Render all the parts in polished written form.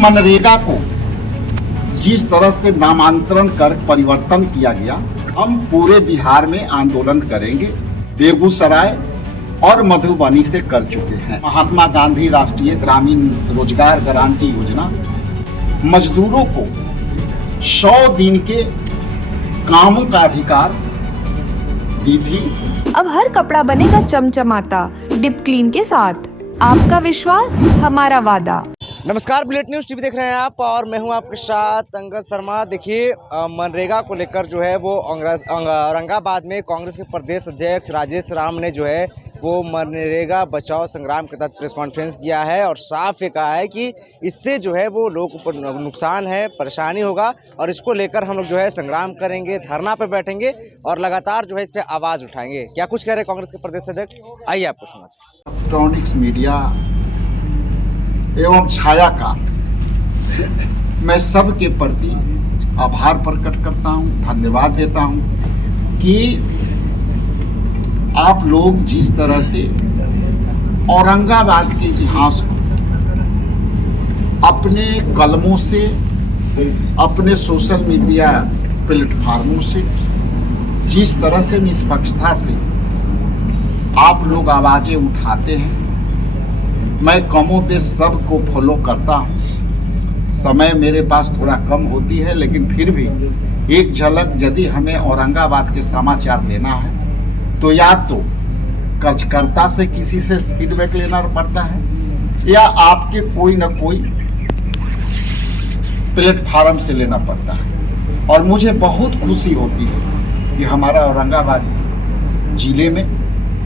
मनरेगा को जिस तरह से नामांतरण कर परिवर्तन किया गया, हम पूरे बिहार में आंदोलन करेंगे। बेगूसराय और मधुबनी से कर चुके हैं। महात्मा गांधी राष्ट्रीय ग्रामीण रोजगार गारंटी योजना मजदूरों को 100 दिन के कामों का अधिकार दी थी। अब हर कपड़ा बनेगा चमचमाता डिप क्लीन के साथ। आपका विश्वास हमारा वादा। नमस्कार, बुलेट न्यूज़ टीवी देख रहे हैं आप और मैं हूं आपके साथ अंगद शर्मा। देखिए, मनरेगा को लेकर जो है वो औरंगाबाद में कांग्रेस के प्रदेश अध्यक्ष राजेश राम ने जो है वो मनरेगा बचाओ संग्राम के तहत प्रेस कॉन्फ्रेंस किया है और साफ ये कहा है कि इससे जो है वो लोगों को नुकसान है, परेशानी होगा और इसको लेकर हम लोग जो है संग्राम करेंगे, धरना पे बैठेंगे और लगातार जो है इस पर आवाज़ उठाएंगे। क्या कुछ कह रहे हैं कांग्रेस के प्रदेश अध्यक्ष, आइए आपको सुना। इलेक्ट्रॉनिक्स मीडिया एवं छायाकार, मैं सबके प्रति आभार प्रकट करता हूं, धन्यवाद देता हूं कि आप लोग जिस तरह से औरंगाबाद के इतिहास को अपने कलमों से, अपने सोशल मीडिया प्लेटफार्मों से जिस तरह से निष्पक्षता से आप लोग आवाज़ें उठाते हैं, मैं कमों पे सबको फॉलो करता हूँ। समय मेरे पास थोड़ा कम होती है, लेकिन फिर भी एक झलक यदि हमें औरंगाबाद के समाचार देना है तो या तो कार्यकर्ता से किसी से फीडबैक लेना पड़ता है या आपके कोई न कोई प्लेटफार्म से लेना पड़ता है। और मुझे बहुत खुशी होती है कि हमारा औरंगाबाद जिले में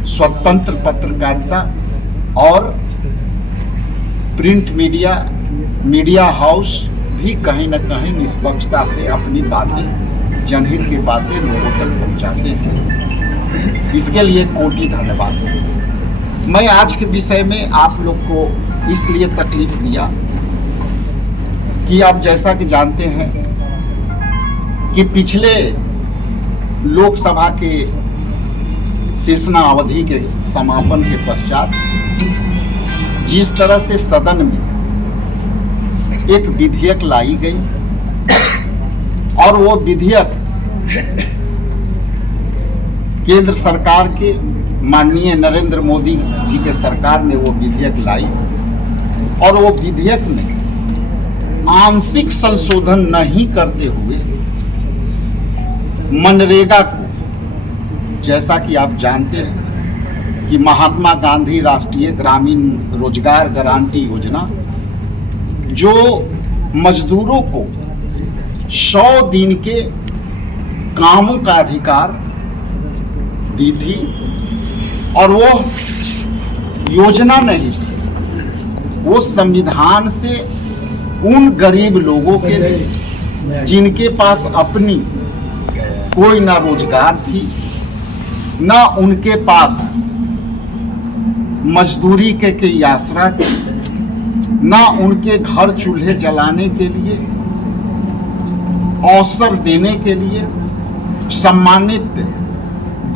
स्वतंत्र पत्रकारिता और प्रिंट मीडिया हाउस भी कहीं न कहीं निष्पक्षता से अपनी बातें, जनहित की बातें लोगों तक पहुंचाते हैं। इसके लिए कोटि धन्यवाद। मैं आज के विषय में आप लोग को इसलिए तकलीफ दिया कि आप जैसा कि जानते हैं कि पिछले लोकसभा के सेशना अवधि के समापन के पश्चात जिस तरह से सदन में एक विधेयक लाई गई और वो विधेयक केंद्र सरकार के माननीय नरेंद्र मोदी जी के सरकार ने वो विधेयक लाई और वो विधेयक में आंशिक संशोधन नहीं करते हुए मनरेगा को, जैसा कि आप जानते हैं कि महात्मा गांधी राष्ट्रीय ग्रामीण रोजगार गारंटी योजना जो मजदूरों को 100 दिन के कामों का अधिकार दी थी और वो योजना नहीं थी, वो संविधान से उन गरीब लोगों के लिए जिनके पास अपनी कोई ना रोजगार थी, ना उनके पास मजदूरी के आसरा थी, ना उनके घर चूल्हे जलाने के लिए अवसर देने के लिए सम्मानित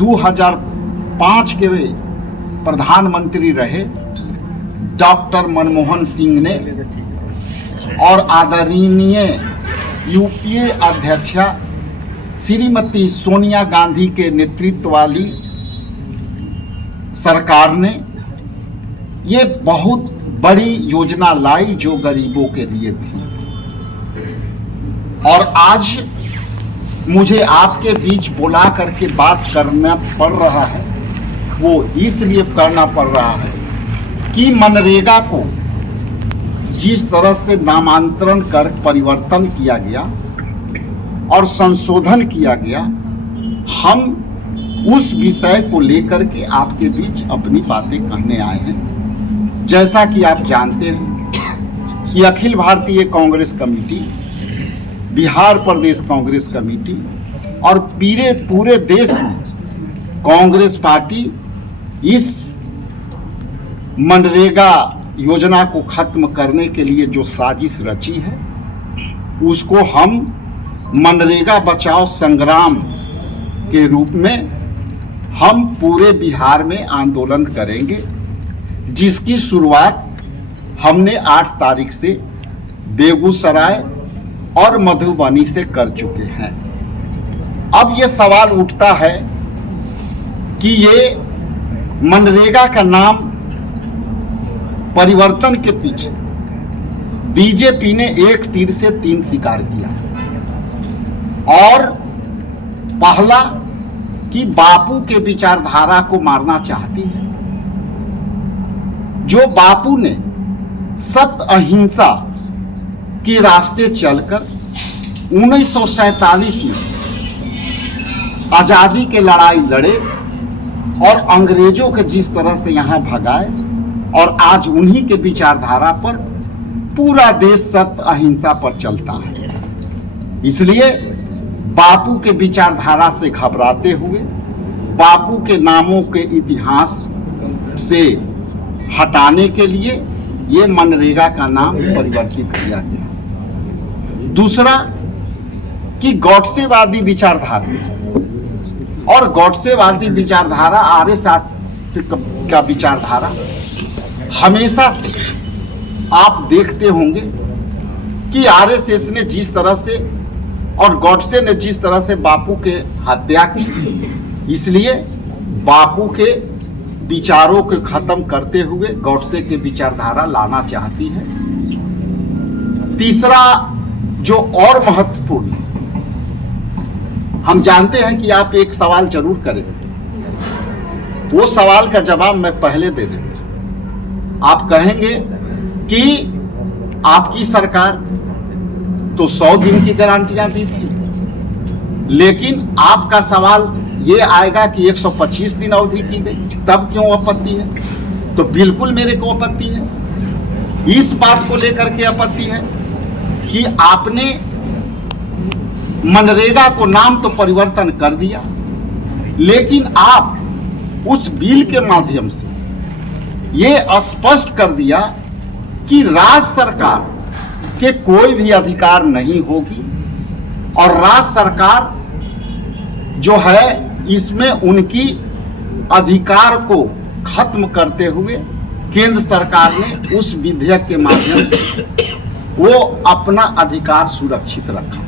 2005 के प्रधानमंत्री रहे डॉक्टर मनमोहन सिंह ने और आदरणीय यूपीए अध्यक्षा श्रीमती सोनिया गांधी के नेतृत्व वाली सरकार ने ये बहुत बड़ी योजना लाई जो गरीबों के लिए थी। और आज मुझे आपके बीच बुला करके बात करना पड़ रहा है, वो इसलिए करना पड़ रहा है कि मनरेगा को जिस तरह से नामांतरण कर परिवर्तन किया गया और संशोधन किया गया, हम उस विषय को लेकर के आपके बीच अपनी बातें कहने आए हैं। जैसा कि आप जानते हैं कि अखिल भारतीय कांग्रेस कमेटी, बिहार प्रदेश कांग्रेस कमेटी और पूरे देश में कांग्रेस पार्टी इस मनरेगा योजना को खत्म करने के लिए जो साजिश रची है, उसको हम मनरेगा बचाओ संग्राम के रूप में हम पूरे बिहार में आंदोलन करेंगे, जिसकी शुरुआत हमने 8 तारीख से बेगूसराय और मधुबनी से कर चुके हैं। अब ये सवाल उठता है कि ये मनरेगा का नाम परिवर्तन के पीछे बीजेपी ने एक तीर से तीन शिकार किया। और पहला कि बापू के विचारधारा को मारना चाहती है, जो बापू ने सत्य अहिंसा के रास्ते चलकर 1947 में आजादी के लड़ाई लड़े और अंग्रेजों के जिस तरह से यहां भगाए, और आज उन्हीं के विचारधारा पर पूरा देश सत्य अहिंसा पर चलता है। इसलिए बापू के विचारधारा से घबराते हुए बापू के नामों के इतिहास से हटाने के लिए ये मनरेगा का नाम परिवर्तित किया गया। दूसरा कि गॉडसेवादी विचारधारा, और गॉडसेवादी विचारधारा आरएसएस का विचारधारा हमेशा से आप देखते होंगे कि आरएसएस ने जिस तरह से और गॉडसे ने जिस तरह से बापू के हत्या की, इसलिए बापू के विचारों को खत्म करते हुए गॉडसे के विचारधारा लाना चाहती है। तीसरा जो और महत्वपूर्ण, हम जानते हैं कि आप एक सवाल जरूर करेंगे, वो सवाल का जवाब मैं पहले दे देता। आप कहेंगे कि आपकी सरकार तो 100 दिन की गारंटियां दी थी, लेकिन आपका सवाल ये आएगा कि 125 दिन अवधि की गई, तब क्यों आपत्ति है? तो बिल्कुल मेरे को आपत्ति है। इस बात को लेकर के आपत्ति है कि आपने मनरेगा को नाम तो परिवर्तन कर दिया, लेकिन आप उस बिल के माध्यम से ये स्पष्ट कर दिया कि राज्य सरकार के कोई भी अधिकार नहीं होगी, और राज्य सरकार जो है इसमें उनकी अधिकार को खत्म करते हुए केंद्र सरकार ने उस विधेयक के माध्यम से वो अपना अधिकार सुरक्षित रखा।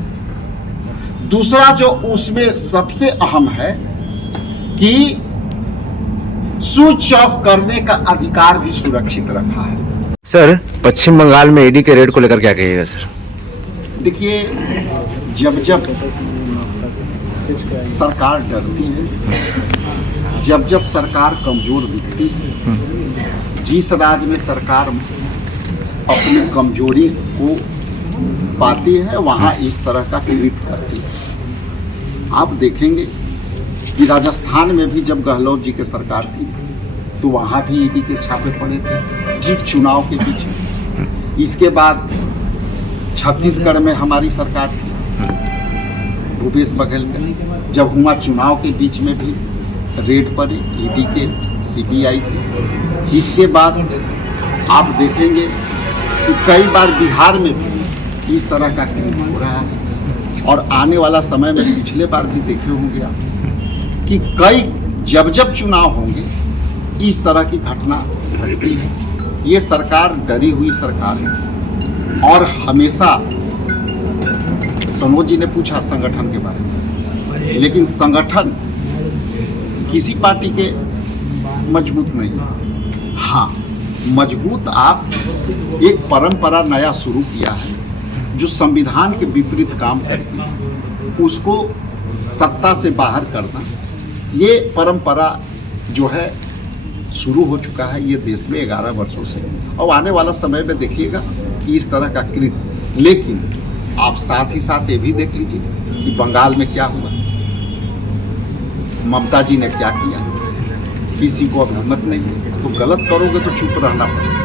दूसरा जो उसमें सबसे अहम है कि स्विच ऑफ करने का अधिकार भी सुरक्षित रखा है। सर, पश्चिम बंगाल में ईडी के रेड को लेकर क्या कहिएगा सर? देखिए, जब जब सरकार डरती है, जब जब सरकार कमजोर दिखती है, जिस राज्य में सरकार अपनी कमजोरी को पाती है वहाँ इस तरह का कृत्य करती है। आप देखेंगे कि राजस्थान में भी जब गहलोत जी की सरकार थी तो वहाँ भी ईडी के छापे पड़े थे, ठीक चुनाव के पीछे। इसके बाद छत्तीसगढ़ में हमारी सरकार थी भूपेश बघेल में, जब हुआ चुनाव के बीच में भी रेड पड़े ईडी के, सीबीआई के। इसके बाद आप देखेंगे कि कई बार बिहार में भी इस तरह का कृत्य हो रहा है, और आने वाला समय में पिछले बार भी देखे होंगे आप कि कई जब जब चुनाव होंगे इस तरह की घटना घटती है। ये सरकार डरी हुई सरकार है, और हमेशा सनोज जी ने पूछा संगठन के बारे में, लेकिन संगठन किसी पार्टी के मजबूत नहीं है। हाँ, मजबूत आप एक परंपरा नया शुरू किया है जो संविधान के विपरीत काम करती है, उसको सत्ता से बाहर करना, ये परंपरा जो है शुरू हो चुका है ये देश में 11 वर्षों से, और आने वाला समय में देखिएगा कि इस तरह का कृत्य। लेकिन आप साथ ही साथ ये भी देख लीजिए कि बंगाल में क्या हुआ, ममता जी ने क्या किया, किसी को अब हिम्मत नहीं है। तो गलत करोगे तो चुप रहना पड़ेगा।